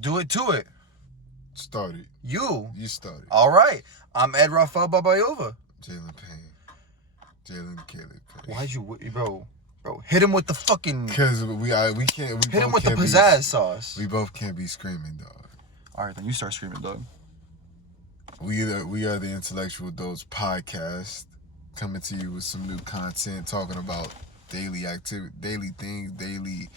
Do it to it. Start it. You started. All right. I'm Ed Raphael Babayova. Jaylyn Payne. Kaleb Payne. Why'd you, bro? Hit him with the fucking. Because we can't. Hit him with the pizzazz sauce. We both can't be screaming, dog. All right, then you start screaming, dog. We are the Intellectual Adults podcast, coming to you with some new content, talking about daily activity, daily things, daily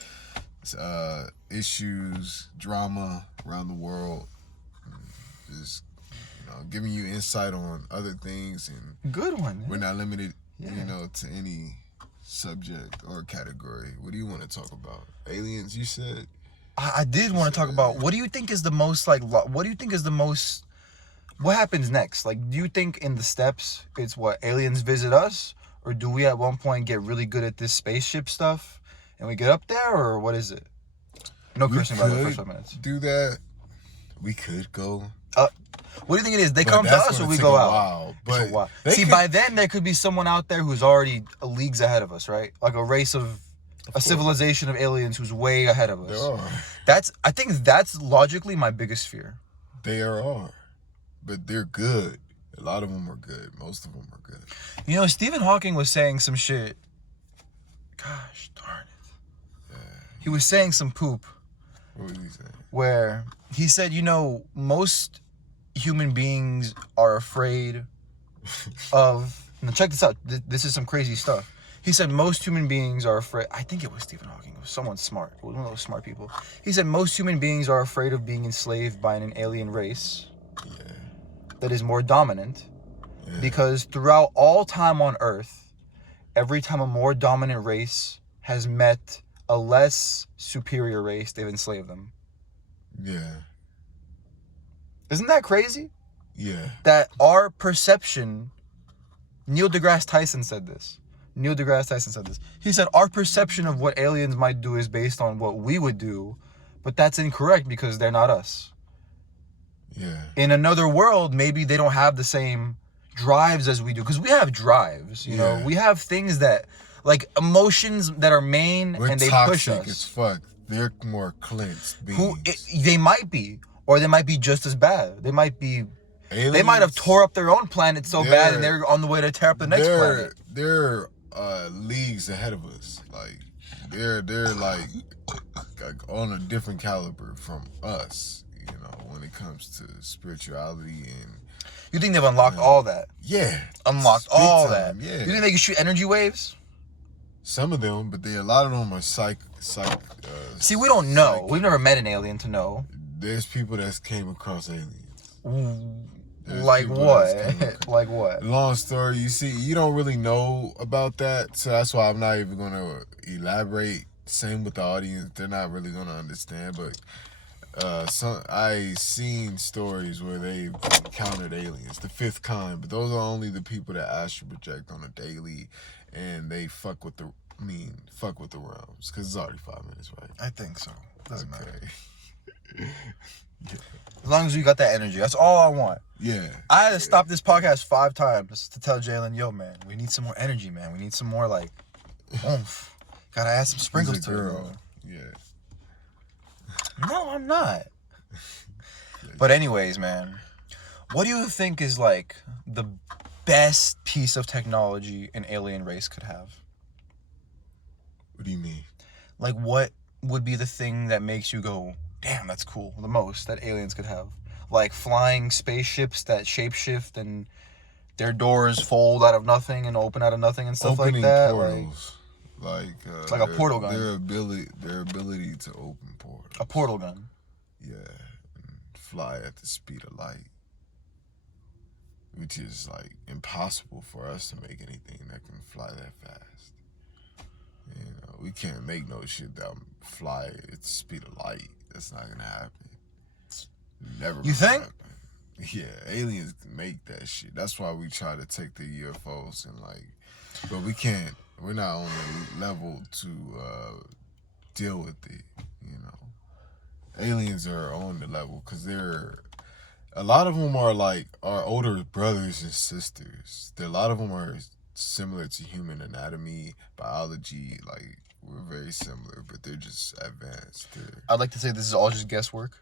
issues, drama around the world. Just giving you insight on other things, and good one. Man. We're not limited, to any subject or category. What do you want to talk about? Aliens, you said. I did want to talk about. What do you think is the most What happens next? Like, do you think in the steps it's what aliens visit us, or do we at one point get really good at this spaceship stuff and we get up there, or what is it? No cursing about the first 5 minutes. Do that. We could go. What do you think it is? They come to us or we go out? But see, by then there could be someone out there who's already leagues ahead of us, right? Like a race of a civilization of aliens who's way ahead of us. There are. I think that's logically my biggest fear. There are. But they're good. A lot of them are good. Most of them are good. Stephen Hawking was saying some shit. Gosh darn it. Yeah. He was saying some poop. What was he saying? Where he said, most human beings are afraid of... Now check this out. This is some crazy stuff. He said most human beings are afraid... I think it was Stephen Hawking. It was someone smart. It was one of those smart people. He said most human beings are afraid of being enslaved by an alien race that is more dominant. Yeah. Because throughout all time on Earth, every time a more dominant race has met a less superior race, they've enslaved them. Yeah. Isn't that crazy? Yeah. That our perception... Neil deGrasse Tyson said this. He said our perception of what aliens might do is based on what we would do, but that's incorrect because they're not us. Yeah. In another world, maybe they don't have the same drives as we do. Because we have drives, you know? We have things that, like, emotions that are main and they push us. We're toxic as fuck. They're more cleansed beings. They might be. Or they might be just as bad. They might be... Aliens, they might have tore up their own planet so bad and they're on the way to tear up the next planet. They're leagues ahead of us. Like, they're like on a different caliber from us. When it comes to spirituality and... You think they've unlocked all that? Yeah. Unlocked all that? Yeah. You think they can shoot energy waves? Some of them, but a lot of them are See, we don't know. We've never met an alien to know. There's people that came across aliens. Like what? Like what? Long story. You see, you don't really know about that, so that's why I'm not even going to elaborate. Same with the audience. They're not really going to understand, but... I seen stories where they've encountered aliens, the fifth kind, but those are only the people that astral project on a daily, and they fuck with the realms, because it's already 5 minutes, right? I think so. Doesn't matter. Yeah. As long as you got that energy, that's all I want. Yeah. I had to stop this podcast 5 times to tell Jaylyn, yo, man, we need some more energy, man. We need some more, like, oomph. Gotta add some sprinkles to it. Yeah. No, I'm not. But anyways, man, what do you think is like the best piece of technology an alien race could have? What do you mean? Like, what would be the thing that makes you go, damn, that's cool, the most that aliens could have? Like flying spaceships that shapeshift and their doors fold out of nothing and open out of nothing and stuff like that? Portals. It's like a portal gun. Their ability to open portals. A portal gun. Yeah. And fly at the speed of light. Which is like impossible for us to make anything that can fly that fast. We can't make no shit that fly at the speed of light. That's not gonna happen. Never. You think? Happen. Yeah, aliens can make that shit. That's why we try to take the UFOs and but we can't. We're not on the level to deal with it, Aliens are on the level because a lot of them are like our older brothers and sisters. A lot of them are similar to human anatomy, biology. Like, we're very similar, but they're just advanced. I'd like to say this is all just guesswork.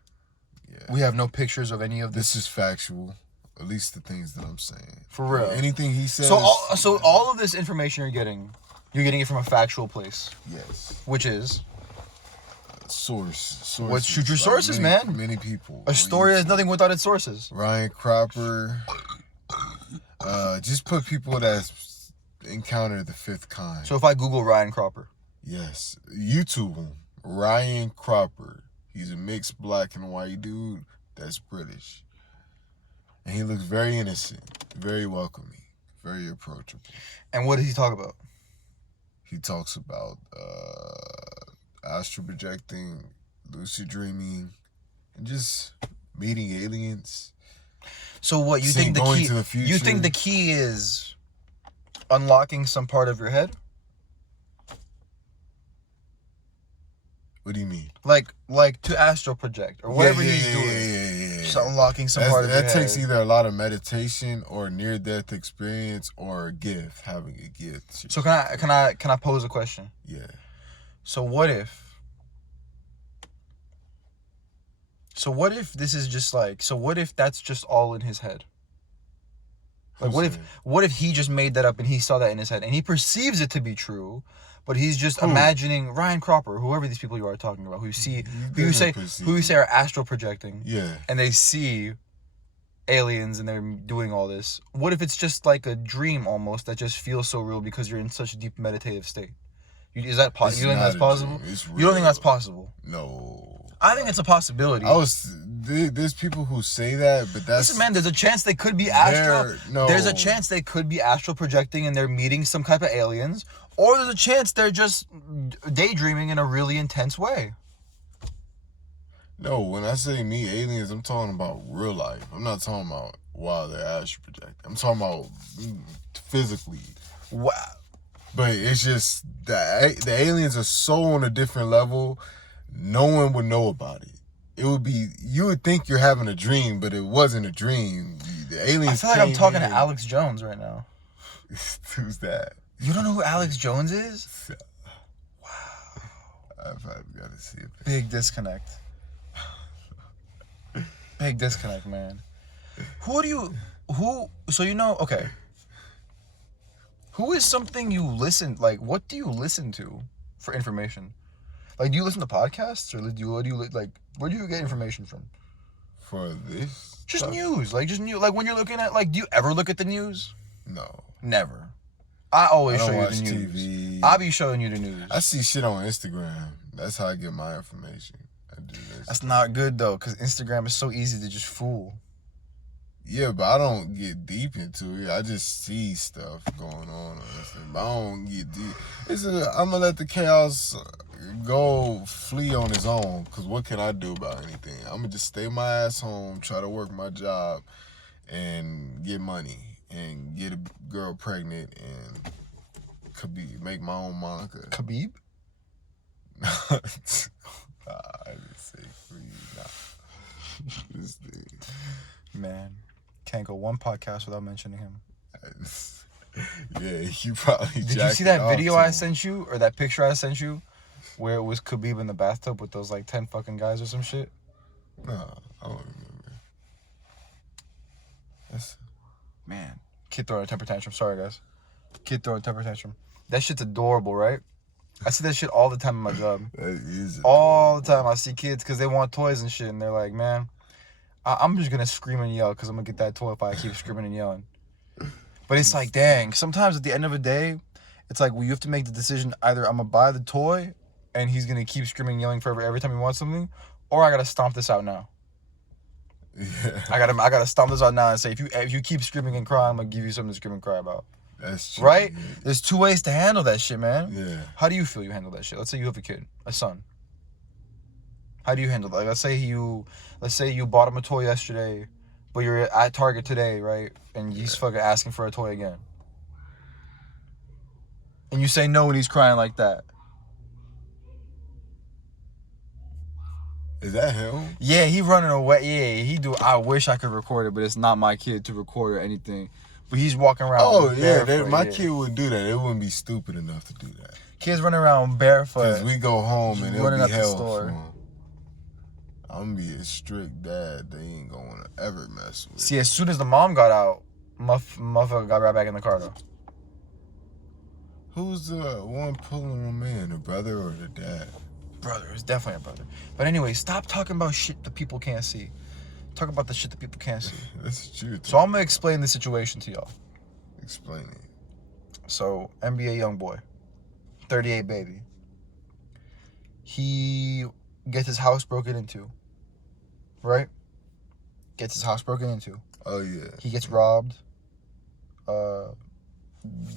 We have no pictures of any of this. This is factual. At least the things that I'm saying. For real. Anything he says. So all of this information you're getting it from a factual place. Yes. Which is? Source. What? Shoot your sources, man. Many people. A story is nothing without its sources. Ryan Cropper. Just put people that encountered the fifth kind. So if I Google Ryan Cropper. Yes. YouTube him. Ryan Cropper. He's a mixed black and white dude that's British. And he looks very innocent, very welcoming, very approachable. And what does he talk about? He talks about astral projecting, lucid dreaming, and just meeting aliens. So what you think the going key? to the future. You think the key is unlocking some part of your head? What do you mean? Like to astral project or whatever he's doing. Yeah. Just unlocking some part of your head. That takes either a lot of meditation or near-death experience or a gift, having a gift. So can I pose a question? Yeah. So what if this is just like, so what if that's just all in his head? Like what if he just made that up and he saw that in his head and he perceives it to be true, but he's just imagining Ryan Cropper, whoever these people you are talking about, who you say are astral projecting. Yeah. And they see aliens and they're doing all this. What if it's just like a dream almost that just feels so real because you're in such a deep meditative state? Is that possible? You don't think that's possible? You don't think that's possible? No. I think it's a possibility. There's people who say that, but that's... Listen, man, there's a chance they could be astral... No. There's a chance they could be astral projecting and they're meeting some type of aliens. Or there's a chance they're just daydreaming in a really intense way. No, when I say meet aliens, I'm talking about real life. I'm not talking about while they're astral projecting. I'm talking about physically. Wow. But it's just the aliens are so on a different level, no one would know about it. It would be, you would think you're having a dream, but it wasn't a dream. The aliens. I feel like I'm talking to Alex Jones right now. Who's that? You don't know who Alex Jones is? Wow. I've got to see it. Big disconnect. Big disconnect, man. Okay. Who is something you listen, like, what do you listen to for information? Like, do you listen to podcasts, or where do you get information from? For this? Just news, like when you're looking at, like, do you ever look at the news? No. Never. I always show you the news. TV. I'll be showing you the news. I see shit on Instagram. That's how I get my information. I do this. That's not good, though, because Instagram is so easy to just fool. Yeah, but I don't get deep into it. I just see stuff going on Instagram. I don't get deep. I'm going to let the chaos go flee on its own, because what can I do about anything? I'm going to just stay my ass home, try to work my job, and get money, and get a girl pregnant, and make my own manga. Khabib? I didn't say free. Nah. This thing. Man, can't go one podcast without mentioning him. Yeah, you probably. Did you see that video I sent you, or that picture I sent you, where it was Khabib in the bathtub with those like 10 fucking guys or some shit? No, I don't remember. Man, kid throwing a temper tantrum. Sorry, guys. Kid throwing a temper tantrum. That shit's adorable, right? I see that shit all the time in my job. That is adorable. All the time. I see kids because they want toys and shit, and they're like, man, I'm just gonna scream and yell because I'm gonna get that toy if I keep screaming and yelling. But it's like, dang, sometimes at the end of the day, it's like, well, you have to make the decision, either I'm gonna buy the toy and he's gonna keep screaming and yelling forever every time he wants something, or I gotta stomp this out now. Yeah. I gotta stomp this out now and say, if you keep screaming and crying, I'm gonna give you something to scream and cry about. That's true. Right? There's two ways to handle that shit, man. Yeah. How do you feel you handle that shit? Let's say you have a kid, a son. How do you handle that? Like, let's say you bought him a toy yesterday, but you're at Target today, right? And he's fucking asking for a toy again. And you say no and he's crying like that. Is that him? Yeah, he running away. Yeah, he do. I wish I could record it, but it's not my kid to record or anything. But he's walking around. Oh yeah, barefoot, my kid would do that. It wouldn't be stupid enough to do that. Kids running around barefoot. Because we go home and it'll be hell for him. I'm gonna be a strict dad. They ain't gonna ever mess with. See, as soon as the mom got out, motherfucker got right back in the car though. Who's the one pulling them in, the brother or the dad? Brother, it's definitely a brother. But anyway, stop talking about shit that people can't see. Talk about the shit that people can't see. That's true. So I'm gonna explain the situation to y'all. Explain it. So NBA young boy, 38 baby. He gets his house broken into. Right? Gets his house broken into. Oh yeah. He gets robbed. The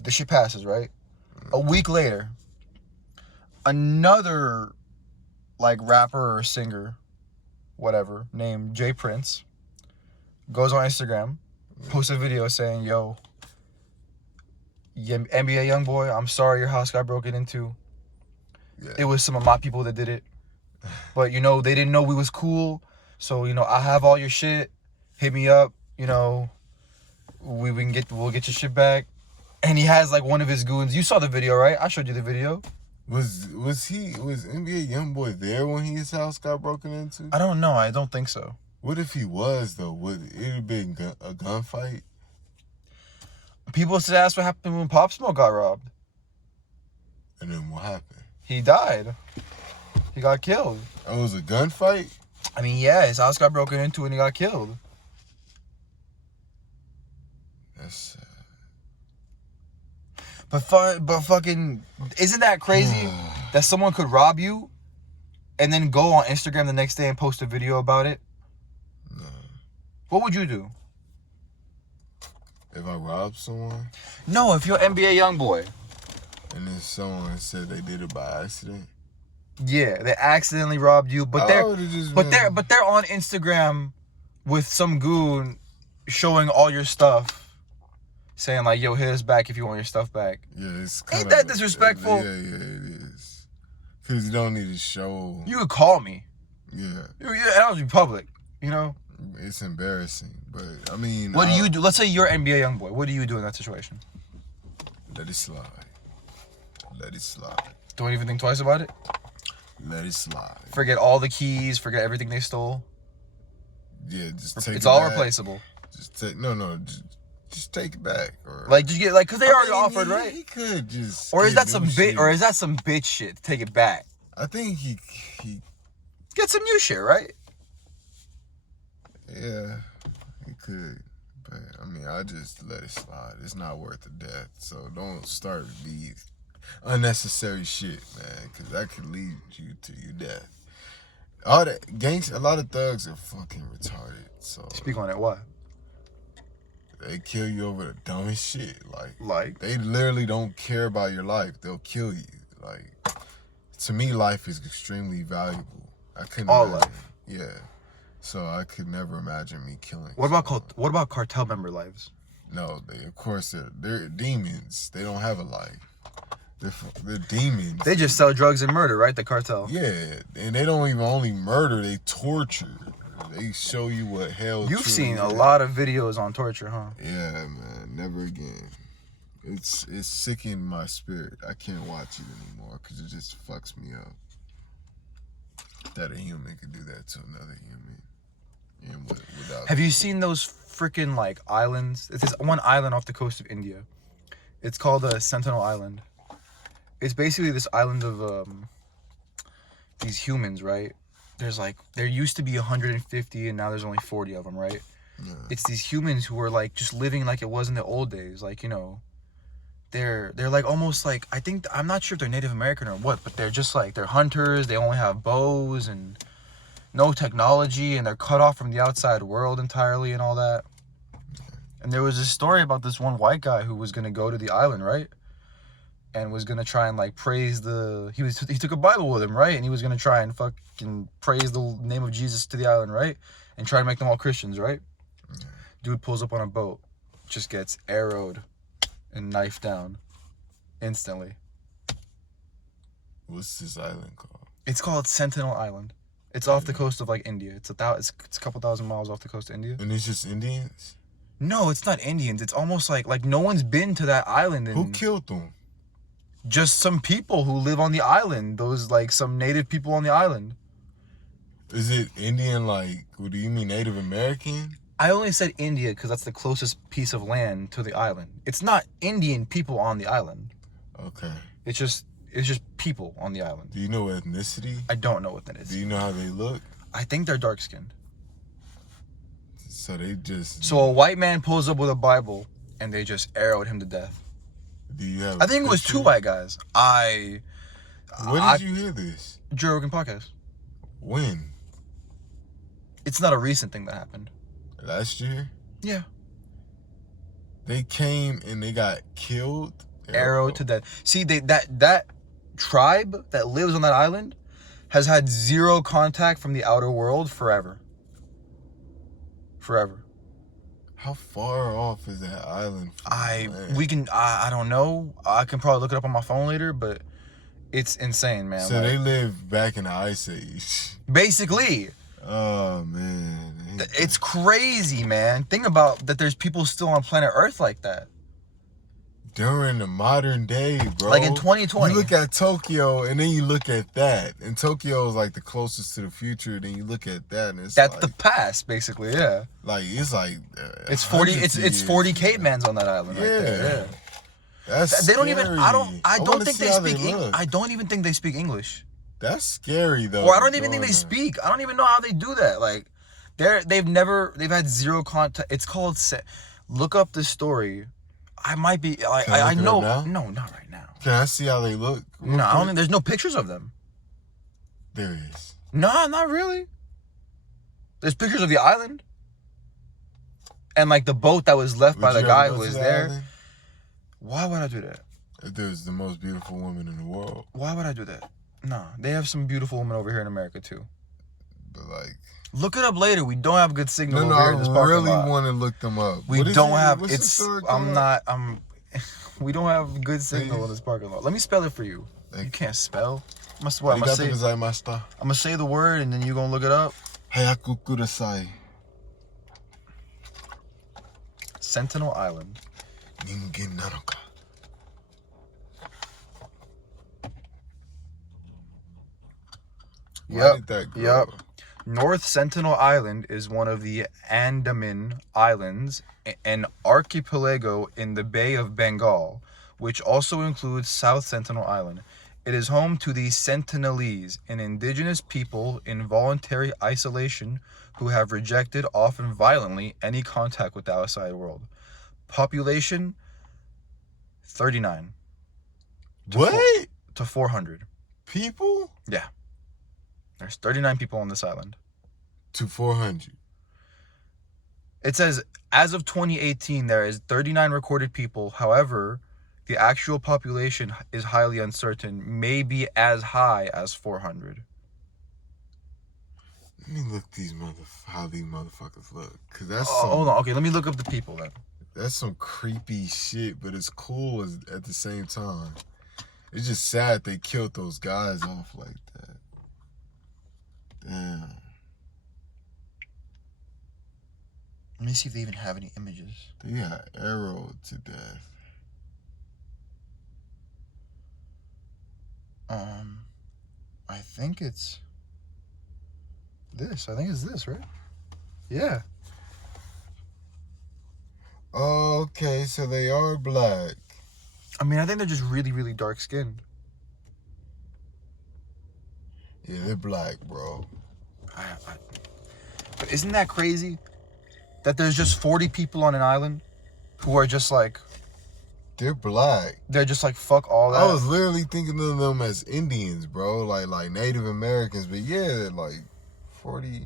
shit passes, right? A week later, another like rapper or singer, whatever, named Jay Prince, goes on Instagram, posts a video saying, yo, NBA young boy, I'm sorry your house got broken into. Yeah. It was some of my people that did it. But, you know, they didn't know we was cool. So, you know, I have all your shit. Hit me up. You know, we'll get your shit back. And he has, like, one of his goons. You saw the video, right? I showed you the video. Was NBA YoungBoy there when his house got broken into? I don't know. I don't think so. What if he was, though? Would it have been a gunfight? People said that's what happened when Pop Smoke got robbed. And then what happened? He died. He got killed. Oh, it was a gunfight? I mean, yeah, his house got broken into and he got killed. That's sad. But fucking, isn't that crazy that someone could rob you and then go on Instagram the next day and post a video about it? No. What would you do? If I robbed someone? No, if you're NBA YoungBoy. And then someone said they did it by accident? Yeah, they accidentally robbed you, but they're on Instagram with some goon showing all your stuff. Saying like, yo, hit us back if you want your stuff back. Yeah, it's Ain't that disrespectful? Yeah, it is. Because you don't need to show. You could call me. Yeah. That would be public, you know? It's embarrassing, but I mean. What do you do? Let's say you're NBA YoungBoy. What do you do in that situation? Let it slide. Let it slide. Don't even think twice about it? Let it slide. Forget all the keys, forget everything they stole. Yeah, just take it It's all back. replaceable. Just take just take it back, or like just get like because they already offered, right? He could just. Or is that some bitch shit to take it back? I think he get some new shit, right? Yeah, he could, but I mean, I just let it slide. It's not worth the death, so don't start these unnecessary shit, man, because that could lead you to your death. All that a lot of thugs are fucking retarded. So speak on it. Why? They kill you over the dumbest shit. Like they literally don't care about your life. They'll kill you. Like, to me, life is extremely valuable. I couldn't. All imagine. life. Yeah. So I could never imagine me killing. What about cartel member lives? No, they're demons. They don't have a life. They're demons. They just sell drugs and murder, right? The cartel. Yeah, and they don't even only murder. They torture. They show you what hell. You've seen a lot of videos on torture, huh? Yeah, man. Never again. It's sickening my spirit. I can't watch it anymore because it just fucks me up. That a human could do that to another human. And without. Have you seen those freaking like islands? It's this one island off the coast of India. It's called Sentinel Island. It's basically this island of these humans, right? There used to be 150 and now there's only 40 of them, right? Yeah. It's these humans who are like just living like it was in the old days, like, you know, they're like almost like, I'm not sure if they're Native American or what, but they're just like, they're hunters, they only have bows and no technology, and they're cut off from the outside world entirely and all that. And there was a story about this one white guy who was gonna go to the island, right? And was gonna try and like praise he took a Bible with him, right? And he was gonna try and fucking praise the name of Jesus to the island, right? And try to make them all Christians, right? Yeah. Dude pulls up on a boat, just gets arrowed and knifed down instantly. What's this island called? It's called Sentinel Island. It's off the coast of like India. It's a couple thousand miles off the coast of India. And it's just Indians? No, it's not Indians. It's almost like no one's been to that island. Who killed them? Just some people who live on the island. Those like some native people on the island. Is it Indian? Like, what do you mean Native American? I only said India because that's the closest piece of land to the island. It's not Indian people on the island. Okay. It's just people on the island. Do you know ethnicity? I don't know what that is. Do you know how they look? I think they're dark skinned. So they just. So a white man pulls up with a Bible and they just arrowed him to death. Do you have? I think it was 2 white guys. Where did you hear this? Joe Rogan podcast. When? It's not a recent thing that happened. Last year? Yeah. They came and they got killed. Arrowed to death. See, that tribe that lives on that island has had zero contact from the outer world forever. Forever. How far off is that island from land? I don't know. I can probably look it up on my phone later, but it's insane, man. So they live back in the Ice Age. Basically. Oh, man. It's crazy, man. Think about that there's people still on planet Earth like that. During the modern day, bro. Like in 2020. You look at Tokyo and then you look at that. And Tokyo is like the closest to the future. Then you look at that and it's That's like, the past, basically, yeah. Like, it's like... it's 40 it's 40 cavemans on that island right there, yeah. They don't even I don't think they speak English. I don't even think they speak English. That's scary though. Or I don't even think they speak. I don't even know how they do that. Like they've had zero contact. It's called look up this story. I might be like I know no, not right now. Can I see how they look? No, I don't think there's no pictures of them. There is. No, not really. There's pictures of the island. And like the boat that was left by the guy who was there. Island? Why would I do that? There's the most beautiful woman in the world. Why would I do that? No, they have some beautiful women over here in America too. But like, look it up later. We don't have good signal over here in this I parking really lot. want to look them up. We don't have. What's It's. the story I'm called? not. I'm. We don't have good signal in this parking lot. Let me spell it for you. You can't spell. I'm gonna say the word and then you're gonna look it up. Hayaku kudasai. Sentinel Island. Ningen nanoka. Yep. North Sentinel Island is one of the Andaman Islands, an archipelago in the Bay of Bengal, which also includes South Sentinel Island. It is home to the Sentinelese, an indigenous people in voluntary isolation who have rejected, often violently, any contact with the outside world. Population 39. What? To 400. People? Yeah. There's 39 people on this island. To 400. It says, as of 2018, there is 39 recorded people. However, the actual population is highly uncertain, may be as high as 400. Let me look how these motherfuckers look. Cause that's hold on. Okay, let me look up the people then. That's some creepy shit, but it's cool at the same time. It's just sad they killed those guys off like that. Damn. Let me see if they even have any images. They got arrowed to death. I think it's this. I think it's this, right? Yeah. Okay, so they are black. I mean, I think they're just really, really dark skinned. Yeah, they're black, bro. But isn't that crazy? That there's just 40 people on an island who are just like... They're black. They're just like, fuck all that. I was literally thinking of them as Indians, bro. Like Native Americans. But yeah, like 40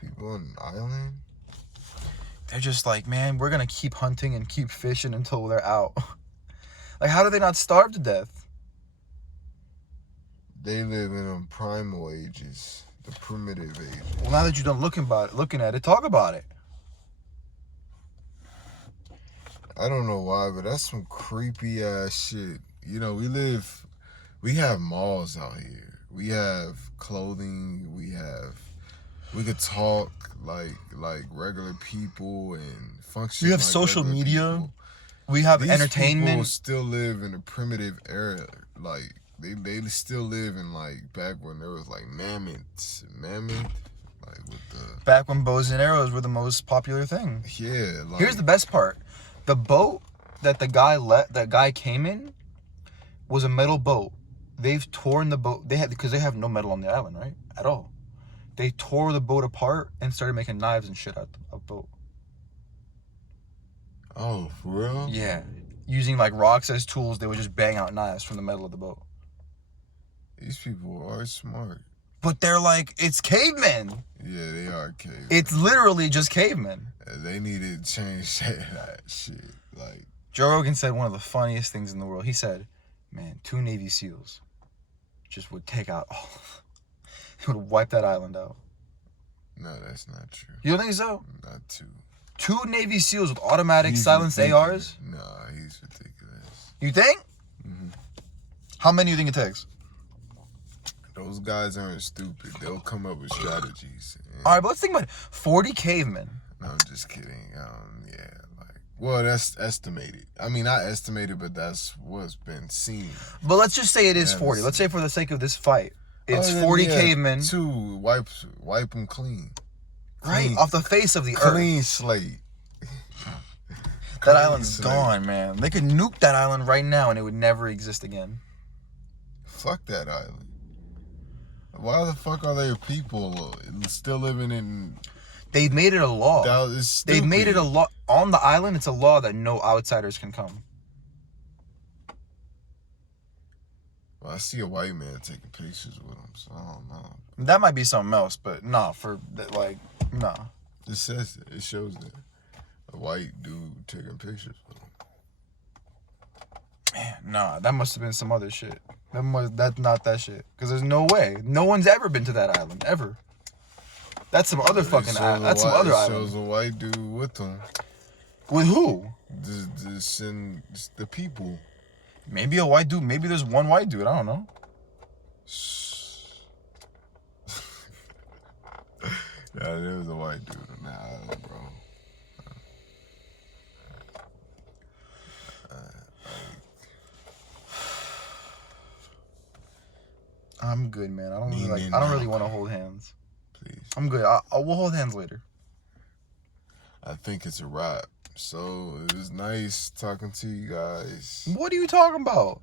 people on an island. They're just like, man, we're going to keep hunting and keep fishing until they're out. Like, how do they not starve to death? They live in them primal ages. The primitive age. Well, now that you're done looking at it, talk about it. I don't know why, but that's some creepy ass shit. You know, we have malls out here. We have clothing. We could talk like regular people and function. We have like social media. People. We have These entertainment. People still live in a primitive era. Like they still live in like back when there was like mammoths. Mammoth. like with the. Back when bows and arrows were the most popular thing. Yeah. Like, Here's the best part: the boat that the guy came in was a metal boat. They've torn the boat. Because they have no metal on the island, right? At all. They tore the boat apart and started making knives and shit out of the boat. Oh, for real? Yeah. Using like rocks as tools, they would just bang out knives from the metal of the boat. These people are smart. But they're like, it's cavemen. Yeah, they are cavemen. It's literally just cavemen. They need to change that shit. Like, Joe Rogan said one of the funniest things in the world. He said, man, 2 Navy SEALs just would take out all of them. They would wipe that island out. no, that's not true. You don't think so? Not 2. 2 Navy SEAls with automatic He's silenced ridiculous. ARs? Nah, he's ridiculous. You think? Mm-hmm. How many do you think it takes? Those guys aren't stupid. They'll come up with strategies. All right, but let's think about it. 40 cavemen. No, I'm just kidding. Yeah, like, well, that's estimated. I mean, not estimated, but that's what's been seen. But let's just say it is Yeah, 40. Let's say for the sake of this fight, it's then, 40 yeah, cavemen. 2 wipe them clean. Right? Clean. Off the face of the earth. Clean slate. That Clean island's slate. gone, man. They could nuke that island right now and it would never exist again. Fuck that island. Why the fuck are there people still living in? They've made it a law. That is stupid. They've made it a law. On the island, it's a law that no outsiders can come. Well, I see a white man taking pictures with him, so I don't know. That might be something else, but nah, nah. It says it shows that a white dude taking pictures with him. Man, nah, that must have been some other shit. That's not that shit. Because there's no way. No one's ever been to that island, ever. That's some other fucking island. That's some other island. It shows a white dude with him. With who? The people. Maybe a white dude. Maybe there's one white dude. I don't know. Yeah, there was a white dude on that island, bro. I'm good, man. I don't really want to hold hands. Please. I'm good. We'll hold hands later. I think it's a wrap. So it was nice talking to you guys. What are you talking about?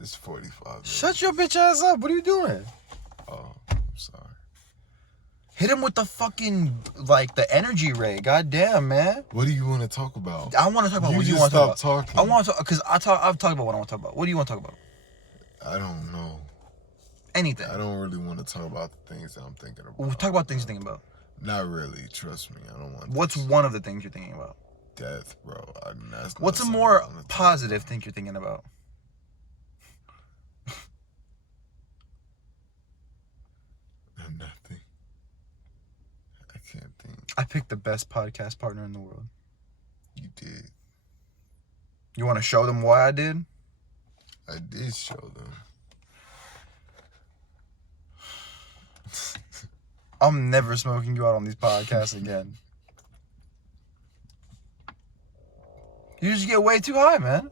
It's 45 minutes. Shut your bitch ass up. What are you doing? Oh, I'm sorry. Hit him with the fucking, like, the energy ray. God damn, man. What do you want to talk about? I want to talk about what you want to talk about. Talking. I want to talk, because I've talked about what I want to talk about. What do you want to talk about? I don't know. Anything. I don't really want to talk about the things that I'm thinking about. Well, talk about things you're thinking about. Not really. Trust me. I don't want What's one of the things you're thinking about? Death, bro. What's a more positive thing you're thinking about? Nothing. I can't think. I picked the best podcast partner in the world. You did. You want to show them why I did? I did show them. I'm never smoking you out on these podcasts again. You just get way too high, man.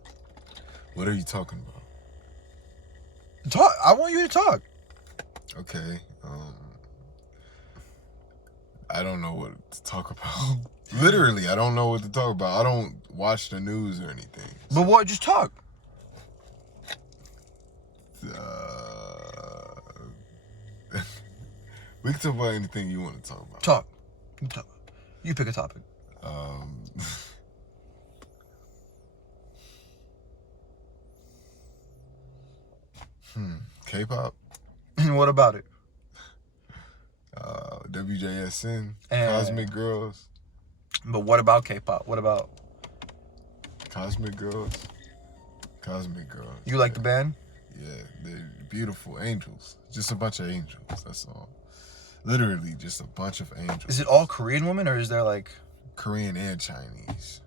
What are you talking about? Talk. I want you to talk. Okay. I don't know what to talk about. Literally, I don't know what to talk about. I don't watch the news or anything. But what? Just talk. We can talk about anything you want to talk about. Talk. You pick a topic. K-pop. And what about it? WJSN. Cosmic Girls. But what about K-pop? What about Cosmic Girls? Cosmic Girls. You like the band? Yeah, they're beautiful angels. Just a bunch of angels. That's all. Literally, just a bunch of angels. Is it all Korean women or is there like Korean and Chinese?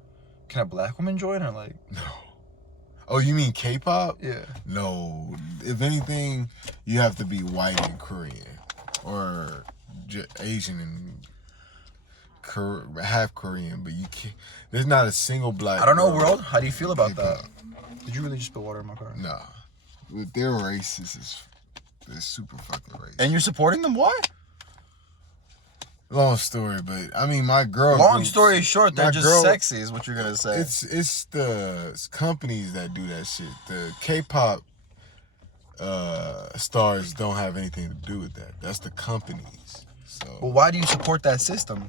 Can a black woman join or like? No. Oh, you mean K-pop? Yeah. No. If anything, you have to be white and Korean, or Asian and half Korean. But you can't. There's not a single black. I don't know, girl world. How do you feel about K-pop. that? Did you really just spill water in my car? Nah. They're racist. They're super fucking racist. And you're supporting them? Why? Long story, but I mean, my girl. Long groups, story short, they're my just girl- sexy, is what you're gonna say. It's the companies that do that shit. The K-pop stars don't have anything to do with that. That's the companies. So But why do you support that system?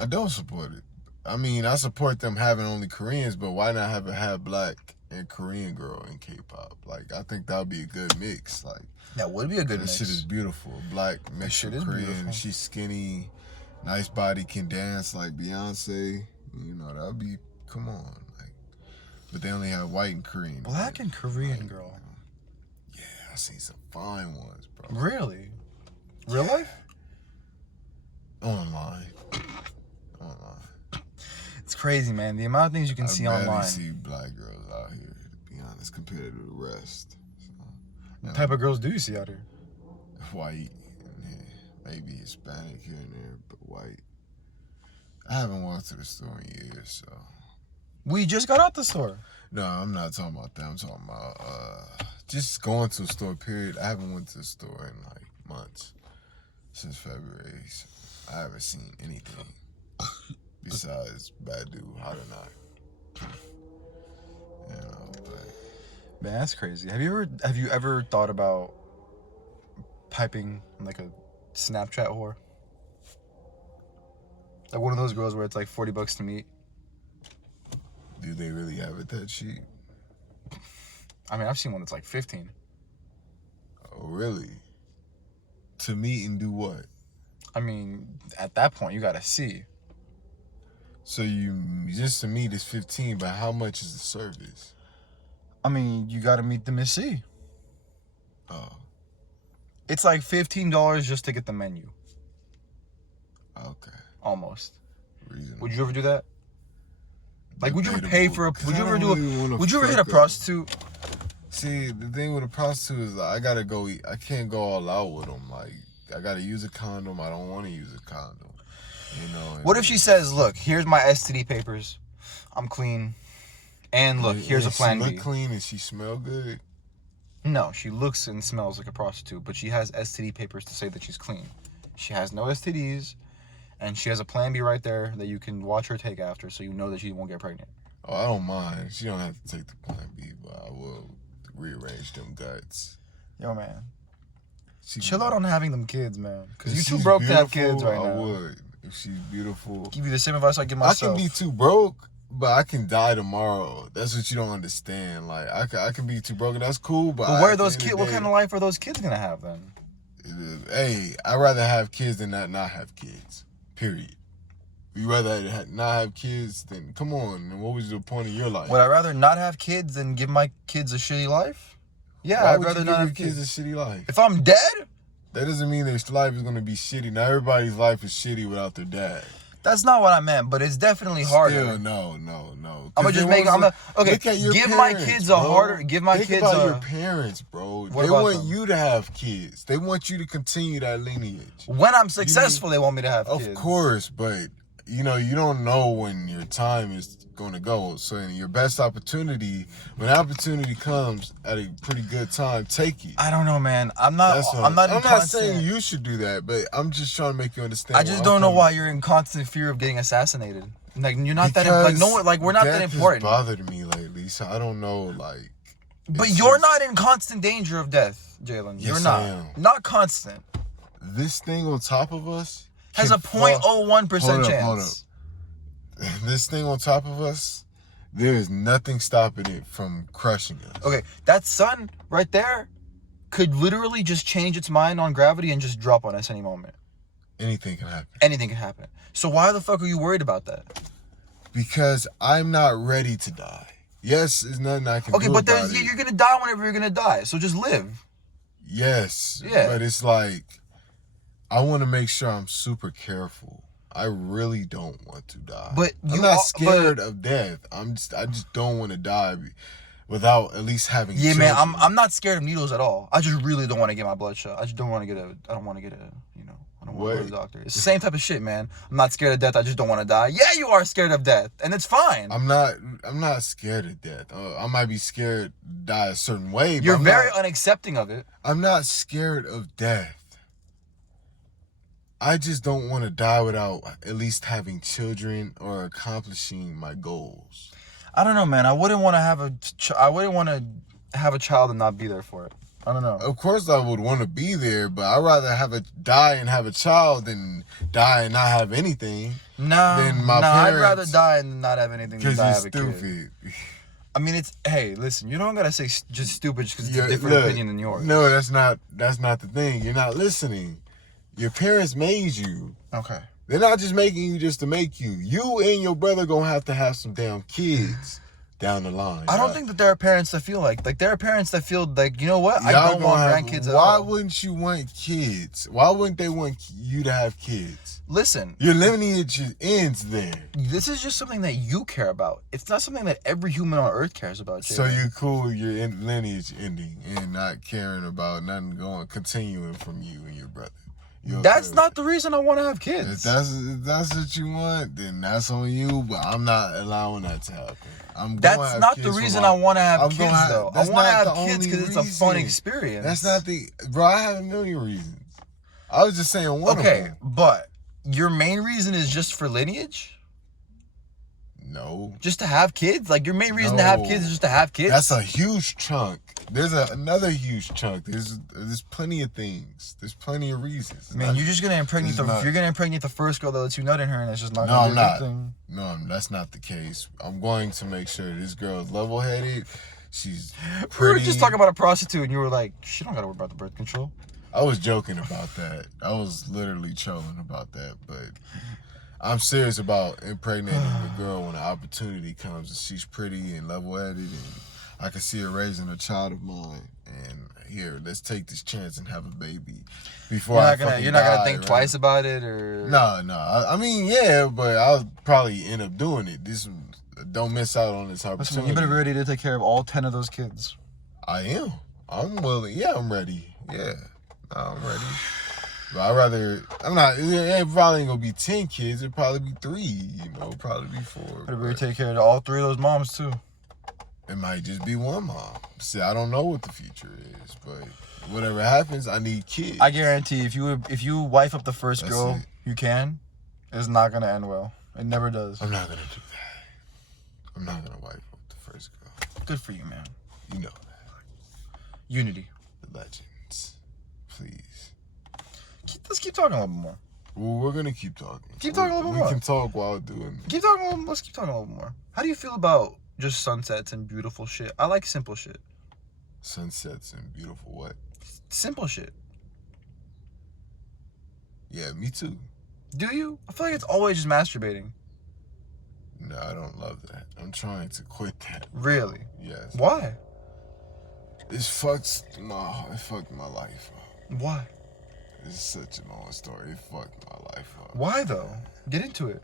I don't support it. I mean, I support them having only Koreans, but why not have black and Korean girl in K-pop? Like, I think that would be a good mix. Like, That would be a good that mix. shit is beautiful. Black mixed shit with is Korean. beautiful. She's skinny, nice body, can dance like Beyonce. You know, that would be, come on. Like, but they only have white and Korean. Black and Korean girl. Yeah, I seen some fine ones, bro. Really? Real life? Online. It's crazy, man. The amount of things you can see online. I see black girls out here, to be honest, compared to the rest. So, What type of girls do you see out here? white, and maybe Hispanic here and there, but white. I haven't walked to the store in years, so. We just got out the store. No, I'm not talking about that. I'm talking about just going to a store, period. I haven't went to the store in like months, since February. So I haven't seen anything besides Badu, Hot or Not. You know, but Man, that's crazy. Have you ever thought about piping like a Snapchat whore? Like one of those girls where it's like $40 to meet. do they really have it that cheap? I mean, I've seen one that's like 15. Oh, really? To meet and do what? I mean, at that point, you gotta see. So you just to meet is 15, but how much is the service? I mean, you gotta meet them and see. Oh, It's like $15 just to get the menu. okay. Almost. Reasonable. Would you ever do that? Like, would you ever pay for a? Debatable, 'cause Would you I ever don't do? really wanna Would you ever hit a fuck up. prostitute? See, the thing with a prostitute is like, I gotta go eat. I can't go all out with them. Like, I gotta use a condom. I don't want to use a condom. You know. What if she says, "Look, here's my STD papers. I'm clean, and look, here's a plan She B." look clean and she smell good. No, she looks and smells like a prostitute, but she has STD papers to say that she's clean. She has no STDs, and she has a plan B right there that you can watch her take after, so you know that she won't get pregnant. Oh, I don't mind. She don't have to take the plan B, but I will rearrange them guts. Yo, man, She, chill out on having them kids, man, because if you too she's broke to have beautiful, kids right I now. would. If she's beautiful. Give you the same advice I give I myself. can be too broke, but I can die tomorrow. That's what you don't understand. Like, I can be too broke, and that's cool, but But where are at the those end kids? the What day, kind of life are those kids gonna have then? Hey, I'd rather have kids than not have kids. Period. You rather not have kids than, come on, then what was the point of your life? Would I rather not have kids than give my kids a shitty life? Yeah, Why I'd would rather you not give have your kids. kids a shitty life? If I'm dead, That doesn't mean their life is going to be shitty. Not everybody's life is shitty without their dad. that's not what I meant, but it's definitely harder. Still, no. I'm gonna just make. Okay. Look at your Give my parents, kids bro. a harder. Give my Think kids about a. your parents, bro. What They about want them? you to have kids. They want you to continue that lineage. When I'm successful, they want me to have Of kids. course, but you know, you don't know when your time is going to go. So in your best opportunity, when opportunity comes at a pretty good time, take it. I don't know, man. I'm not. That's what I'm not. In I'm not constant, saying you should do that, but I'm just trying to make you understand. I just where don't I'm know coming why you're in constant fear of getting assassinated. Like you're not that. Because Like no one. Like we're not that death important. has bothered me lately, so I don't know. Like, But it's you're just- not in constant danger of death, Jaylyn. Yes, You're not. I am. Not constant. This thing on top of us Has can a 0.01% chance. Hold up. This thing on top of us, there is nothing stopping it from crushing us. Okay, that sun right there could literally just change its mind on gravity and just drop on us any moment. Anything can happen. Anything can happen. So why the fuck are you worried about that? Because I'm not ready to die. Yes, there's nothing I can Okay, do but about it. you're gonna die whenever you're gonna die. So just live. Yes. Yeah. But it's like, I want to make sure I'm super careful. I really don't want to die. But I'm you not are- scared of death. I just don't want to die without at least having Yeah, man. children. I'm not scared of needles at all. I just really don't want to get my blood shot. I just don't want to get a. I don't want to get a. You know. I don't want to go to the doctor. It's the same type of shit, man. I'm not scared of death. I just don't want to die. Yeah, you are scared of death, and it's fine. I'm not scared of death. I might be scared to die a certain way. But You're I'm very not, unaccepting of it. I'm not scared of death. I just don't want to die without at least having children or accomplishing my goals. I don't know, man. I wouldn't want to have a child and not be there for it. I don't know. Of course, I would want to be there, but I'd rather die and have a child than die and not have anything. I'd rather die and not have anything than die have a stupid. Kid. I mean, hey, listen, you don't gotta say just stupid just because it's a different opinion than yours. No, that's not the thing. You're not listening. Your parents made you. Okay. They're not just making you just to make you. You and your brother gonna have to have some damn kids down the line. I don't think that there are parents that feel like there are parents that feel like, you know what? I don't want grandkids at all. Why wouldn't you want kids? Why wouldn't they want you to have kids? Listen. Your lineage ends there. This is just something that you care about. It's not something that every human on earth cares about, Jaylyn. So you're cool with your lineage ending and not caring about nothing continuing from you and your brother. That's not the reason I want to have kids. If that's what you want, then that's on you, but I'm not allowing that to happen. That's not the reason I want to have kids, though. I want to have kids because it's a fun experience. That's not bro, I have a million reasons. I was just saying one of them. Okay, but your main reason is just for lineage? No. Just to have kids? Like, your main reason to have kids is just to have kids? That's a huge chunk. There's another huge chunk. There's plenty of things. There's plenty of reasons. Man, you're just gonna impregnate you're gonna impregnate the first girl that lets you nut in her, and it's just not no, gonna I'm be not. a good thing. No, that's not the case. I'm going to make sure this girl is level-headed. She's pretty. We were just talking about a prostitute, and you were like, she don't gotta worry about the birth control. I was joking about that. I was literally trolling about that, but I'm serious about impregnating a girl when the opportunity comes and she's pretty and level-headed and I can see her raising a child of mine. And here, let's take this chance and have a baby before you're not gonna think twice about it, or no. I mean, yeah, but I'll probably end up doing it. Don't miss out on this opportunity. Listen, you better be ready to take care of all 10 of those kids. I am. I'm willing. Yeah, I'm ready. Yeah, I'm ready. But it probably ain't gonna be 10 kids. It'll probably be 3, probably be 4. Better be take care of all 3 of those moms, too. It might just be one mom. See, I don't know what the future is, but whatever happens, I need kids. I guarantee if you wife up the first girl you can, it's not gonna end well. It never does. I'm not gonna do that. I'm not gonna wife up the first girl. Good for you, man. You know that. Unity. The legends. Please. Let's keep talking a little bit more. Well, we're gonna keep talking. Keep talking a little bit more. We can talk while doing. Let's keep talking a little bit more. How do you feel about just sunsets and beautiful shit? I like simple shit. Sunsets and beautiful what? Simple shit. Yeah, me too. Do you? I feel like it's always just masturbating. No, I don't love that. I'm trying to quit that. Really? Yes. Why? It fucked my life up. Why? It's such a long story. It fucked my life up. Why though? Get into it.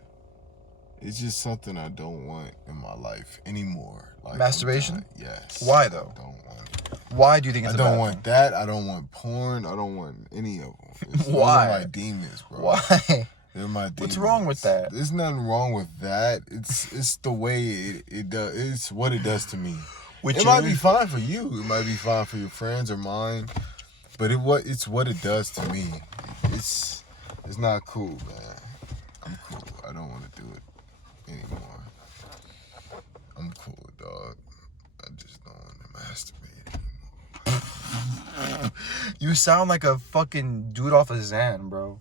It's just something I don't want in my life anymore. Like masturbation? Yes. Why though? I don't want it. Why do you think it's I don't want that. I don't want porn. I don't want any of them. Why? Those are my demons, bro. Why? They're my demons. What's wrong with that? There's nothing wrong with that. It's the way it does. It's what it does to me. It might be fine for you. It might be fine for your friends or mine. But it's what it does to me. It's not cool, man. I'm cool. I don't want to do it anymore. I'm cool, dog. I just don't want to masturbate anymore. You sound like a fucking dude off of Xan, bro.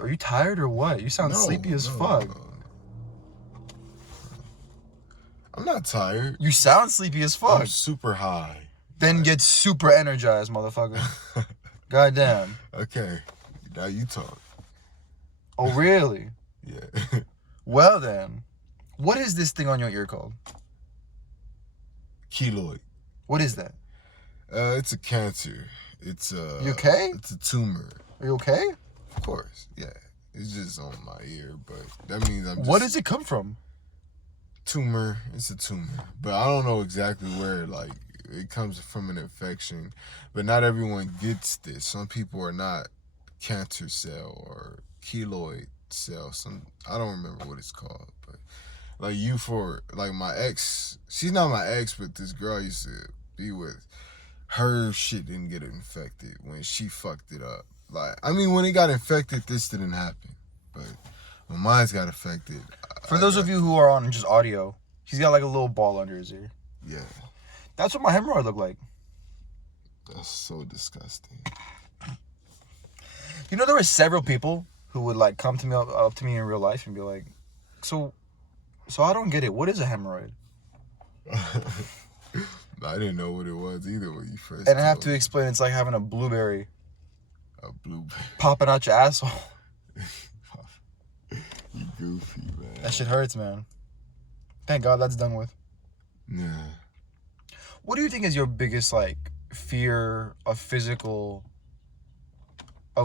Are you tired or what? You sound sleepy as fuck. No. I'm not tired. You sound sleepy as fuck. I'm super high. Then get super energized, motherfucker. Goddamn. Okay, now you talk. Oh, really? Yeah. Well then, what is this thing on your ear called? Keloid. What is that? It's a cancer. It's You okay? It's a tumor. Are you okay? Of course, yeah. It's just on my ear, but that means I'm just... What does it come from? Tumor. It's a tumor. But I don't know exactly where, it comes from an infection. But not everyone gets this. Some people are not cancer cell or keloid cell. I don't remember what it's called. But my ex, she's not my ex, but this girl I used to be with, her shit didn't get infected when she fucked it up. Like, I mean, when it got infected, this didn't happen. But when mine got affected... For those of you who are on just audio, he's got like a little ball under his ear. Yeah. That's what my hemorrhoid looked like. That's so disgusting. You know, there were several people who would like come to me up to me in real life and be like, so I don't get it. What is a hemorrhoid? I didn't know what it was either when you first. And I have to explain. It's like having a blueberry. A blueberry popping out your asshole. You goofy, man. That shit hurts, man. Thank God that's done with. Yeah. What do you think is your biggest like fear of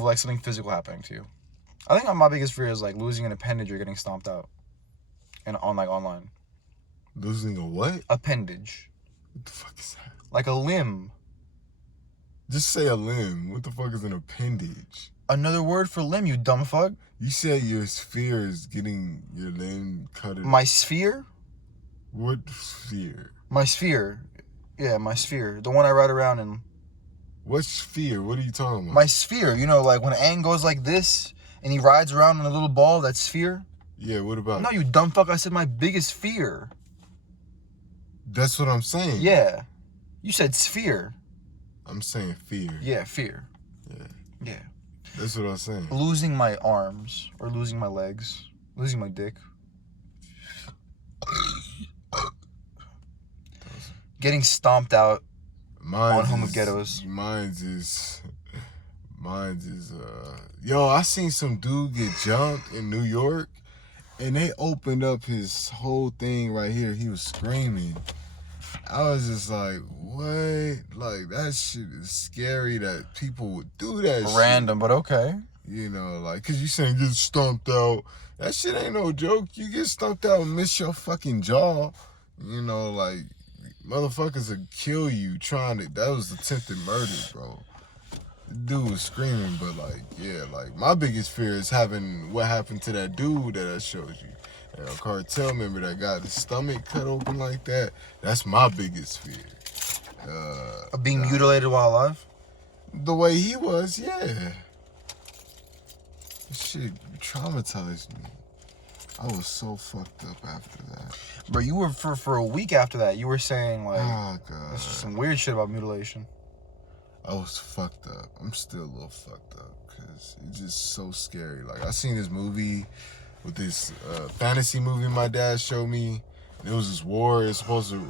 like something physical happening to you? I think my biggest fear is like losing an appendage or getting stomped out, and online. Losing a what? Appendage. What the fuck is that? Like a limb. Just say a limb. What the fuck is an appendage? Another word for limb, you dumb fuck. You said your sphere is getting your limb cut. My sphere? What sphere? My sphere. Yeah, my sphere. The one I ride around in. What sphere? What are you talking about? My sphere. You know, like when Aang goes like this and he rides around in a little ball, that's sphere? Yeah, what about No, it? you dumb fuck. I said my biggest fear. That's what I'm saying. Yeah. You said sphere. I'm saying fear. Yeah, fear. Yeah. Yeah. That's what I'm saying. Losing my arms or losing my legs. Losing my dick. Getting stomped out on Home of Ghettos. Mine's is yo, I seen some dude get jumped in New York and they opened up his whole thing right here. He was screaming. I was just like, what? Like, that shit is scary that people would do that shit. Random, but okay. You know, like, cause you saying get stomped out. That shit ain't no joke. You get stomped out and miss your fucking jaw. You know, like, motherfuckers would kill you trying to. That was attempted murder, bro. The dude was screaming, but like, yeah, like my biggest fear is having what happened to that dude that I showed you. A cartel member that got his stomach cut open like that. That's my biggest fear. Being mutilated while alive? The way he was, yeah. Shit traumatized me. I was so fucked up after that. Bro, you were for a week after that. You were saying like, oh god, there's some weird shit about mutilation. I was fucked up. I'm still a little fucked up because it's just so scary. Like I seen this movie with this fantasy movie my dad showed me. And it was this war. It's supposed to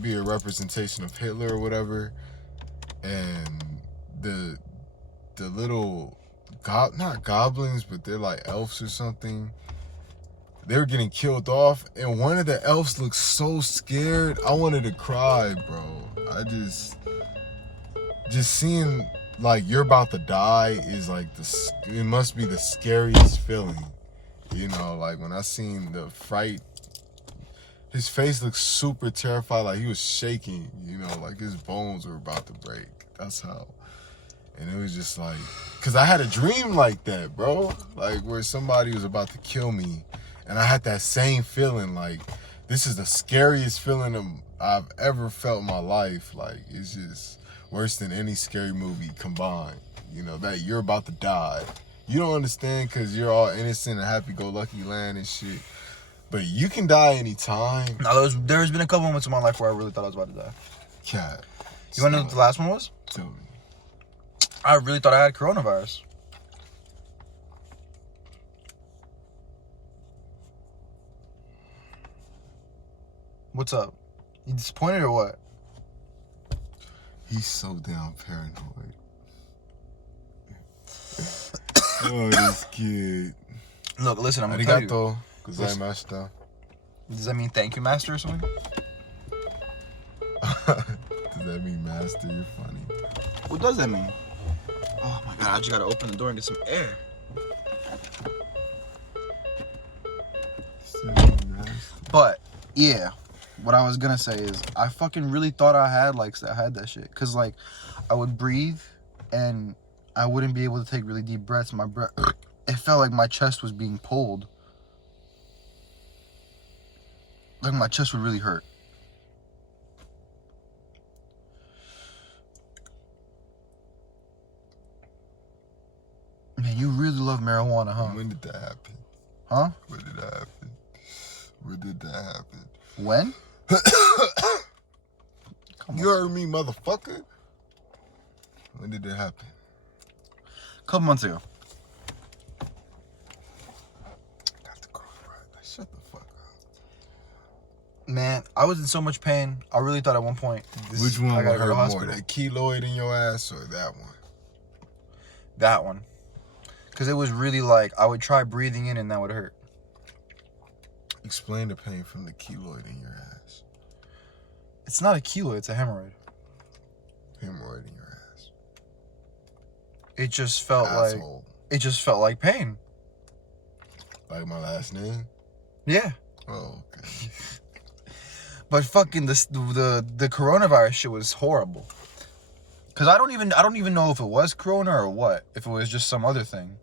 be a representation of Hitler or whatever. And the little not goblins, but they're like elves or something. They were getting killed off, and one of the elves looked so scared. I wanted to cry, bro. I just seeing like you're about to die is like it must be the scariest feeling. You know, like when I seen the fright, his face looked super terrified, like he was shaking, you know, like his bones were about to break. That's how. And it was just like, cause I had a dream like that, bro. Like where somebody was about to kill me. And I had that same feeling, like, this is the scariest feeling I've ever felt in my life. Like, it's just worse than any scary movie combined. You know, that you're about to die. You don't understand because you're all innocent and happy-go-lucky land and shit. But you can die anytime. No, there's been a couple moments in my life where I really thought I was about to die. Cat. You want to know what the last one was? Tell me. I really thought I had coronavirus. What's up? You disappointed or what? He's so damn paranoid. Oh, this kid. Look, listen, I'm gonna tell you. Arigato gozaimashita. Does that mean thank you, master, or something? Does that mean master? You're funny. What does that mean? Oh my god, I just gotta open the door and get some air. But, yeah. What I was gonna say is, I fucking really thought I had that shit. Cause like, I would breathe, and I wouldn't be able to take really deep breaths. My breath, it felt like my chest was being pulled. Like my chest would really hurt. Man, you really love marijuana, huh? When did that happen? Huh? When did that happen? When did that happen? When? You heard me, motherfucker. When did it happen? A couple months ago. Got the coronavirus. Shut the fuck up. Man, I was in so much pain. I really thought at one point. Which one I gotta go to the hurt more, hospital. that keloid in your ass or that one? That one. Because it was really like, I would try breathing in and that would hurt. Explain the pain from the keloid in your ass. It's not a keloid, it's a hemorrhoid. Hemorrhoid in your ass. It just felt Asshole. like pain. Like my last name? Yeah. Oh, okay. But fucking the coronavirus shit was horrible. Cause I don't even know if it was corona or what. If it was just some other thing.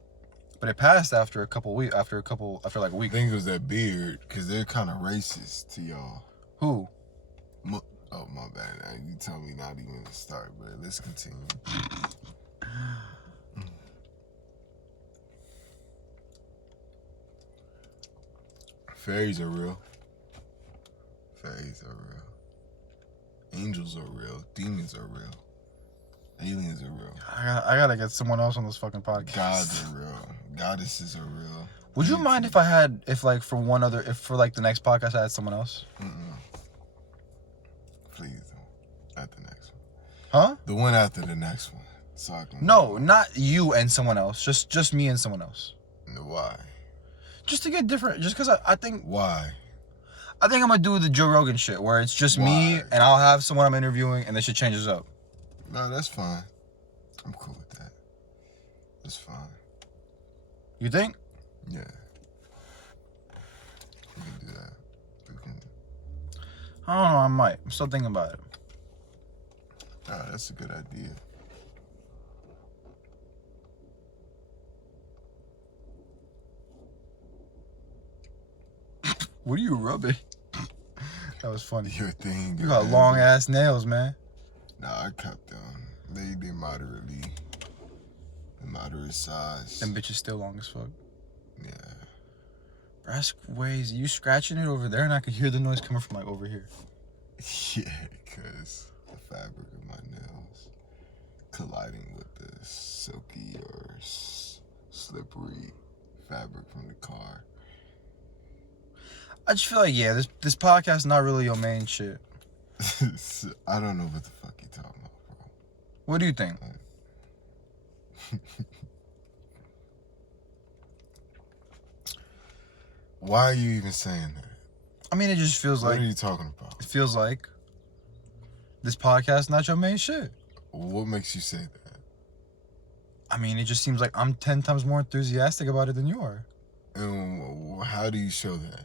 But it passed after like a week. I think it was that beard, because they're kind of racist to y'all. Who? Oh, my bad. You tell me not even to start, but let's continue. Fairies are real. Fairies are real. Angels are real. Demons are real. Aliens are real. I gotta get someone else on this fucking podcast. Gods are real. Goddesses are real. Would you mind if for the next podcast I had someone else? Please don't. At the next one. Huh? The one after the next one. So I can. No, not you and someone else. Just me and someone else. Why? Just to get different. Just because I think. Why? I think I'm gonna do the Joe Rogan shit where it's just me and I'll have someone I'm interviewing and the shit changes up. No, that's fine. I'm cool with that. That's fine. You think? Yeah. We can do that. I don't know. I might. I'm still thinking about it. That's a good idea. What are you rubbing? That was funny. Your thing. You got long ass nails, man. Nah, I cut them. They moderate size. Them bitches still long as fuck. Yeah. Brass ways. You scratching it over there, and I could hear the noise coming from like over here. Yeah, because the fabric of my nails colliding with the silky or slippery fabric from the car. I just feel like, yeah, this podcast is not really your main shit. I don't know what the fuck you talking about, bro. What do you think? Why are you even saying that? I mean, it just feels like... What are you talking about? It feels like this podcast is not your main shit. What makes you say that? I mean, it just seems like I'm 10 times more enthusiastic about it than you are. And how do you show that?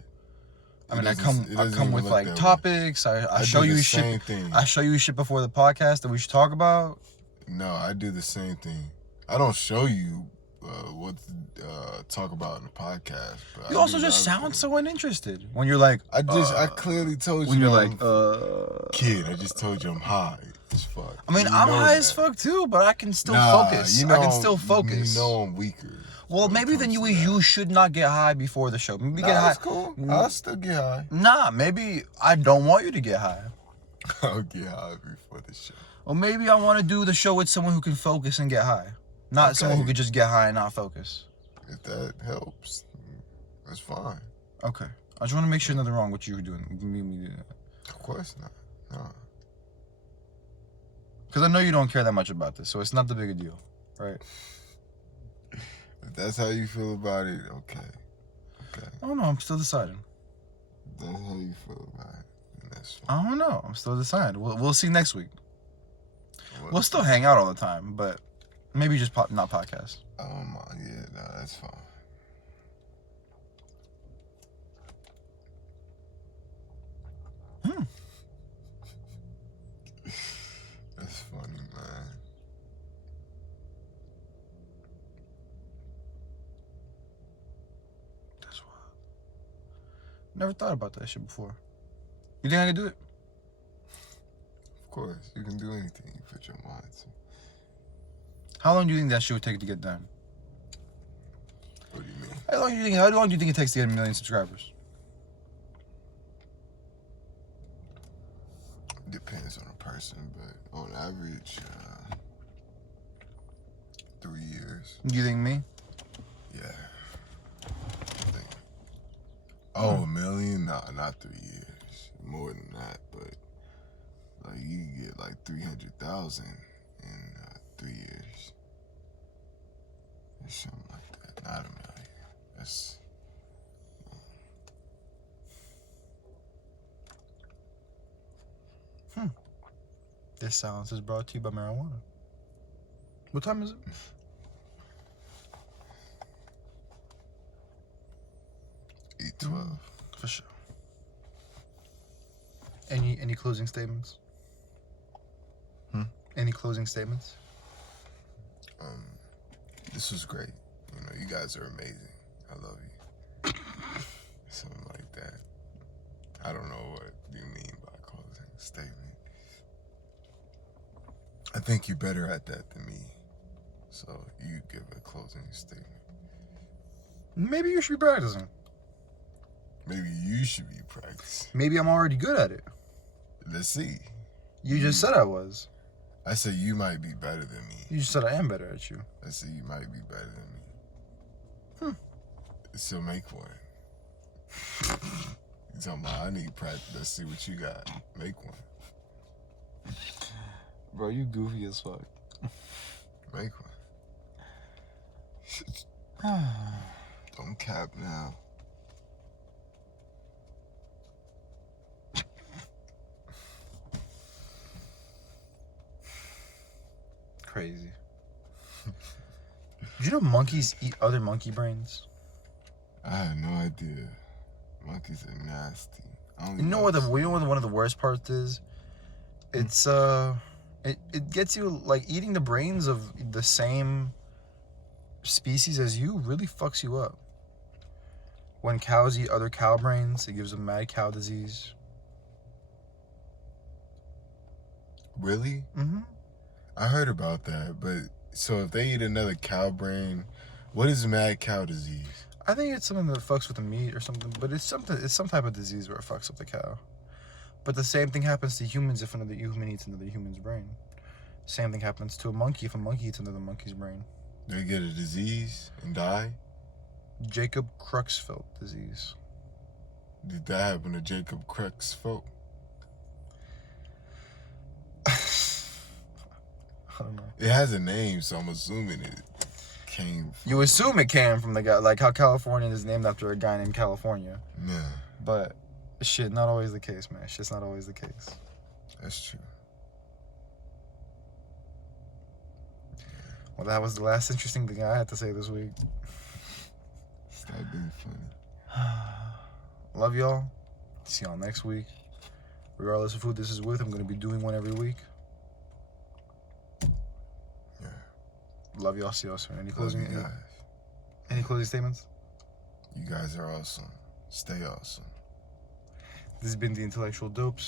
I mean, I come with like topics. I show you shit. I show you shit before the podcast that we should talk about. No, I do the same thing. I don't show you what to talk about in the podcast. But You also just sound so uninterested when you're like. I clearly told you. When you're like, kid, I just told you I'm high as fuck. I mean, I'm high as fuck too, but I can still focus. I can still focus. You know I'm weaker. Well, maybe then you should not get high before the show. Maybe get high. That's cool. I'll still get high. Nah, maybe I don't want you to get high. I'll get high before the show. Or maybe I want to do the show with someone who can focus and get high. Not someone who could just get high and not focus. If that helps, that's fine. Okay. I just want to make sure nothing wrong with you doing me. Of course not. No. Because I know you don't care that much about this, so it's not that big a deal, right? If that's how you feel about it, okay. I don't know. I'm still deciding. If that's how you feel about it, then that's fine. I don't know. I'm still deciding. We'll see next week. We'll still hang out all the time, but maybe just not podcast. Yeah, no, that's fine. That's funny, man. That's wild. Never thought about that shit before. You think I could do it? Of course, you can do anything you put your mind to. How long do you think that shit would take to get done? What do you mean? How long do you think it takes to get 1 million subscribers? Depends on the person, but on average, 3 years. You think me? Yeah. I think. Oh, 1 million? Nah, not 3 years. More than that, but like you get like 300,000 in 3 years. Or something like that. Not 1 million. That's. This silence is brought to you by marijuana. What time is it? Eat 12. For sure. Any closing statements? Any closing statements? This was great. You know, you guys are amazing. I love you. Something like that. I don't know what you mean by closing statement. I think you're better at that than me. So you give a closing statement. Maybe you should be practicing. Maybe you should be practicing. Maybe I'm already good at it. Let's see. You just said I was. I said you might be better than me. You just said I am better at you. I said you might be better than me. So make one. You talking about I need practice. Let's see what you got. Make one. Bro, you goofy as fuck. Make one. Don't cap now. Crazy. Did you know monkeys eat other monkey brains? I had no idea. Monkeys are nasty. You know what one of the worst parts is? It's it gets you like eating the brains of the same species as you really fucks you up. When cows eat other cow brains, it gives them mad cow disease. Really? Mm-hmm. I heard about that, but so if they eat another cow brain, what is mad cow disease? I think it's something that fucks with the meat or something, but it's some type of disease where it fucks up the cow. But the same thing happens to humans if another human eats another human's brain. Same thing happens to a monkey if a monkey eats another monkey's brain. They get a disease and die? Jacob Creutzfeldt disease. Did that happen to Jacob Creutzfeldt? I don't know. It has a name, so I'm assuming it came from... You assume it came from the guy, like how California is named after a guy named California. Yeah. But shit, not always the case, man. Shit's not always the case. That's true. Well, that was the last interesting thing I had to say this week. Stop being funny. Love y'all. See y'all next week. Regardless of who this is with, I'm going to be doing one every week. Yeah. Love y'all. See y'all soon. Love you guys. Any closing statements? You guys are awesome. Stay awesome. This has been the Intellectual Dopes.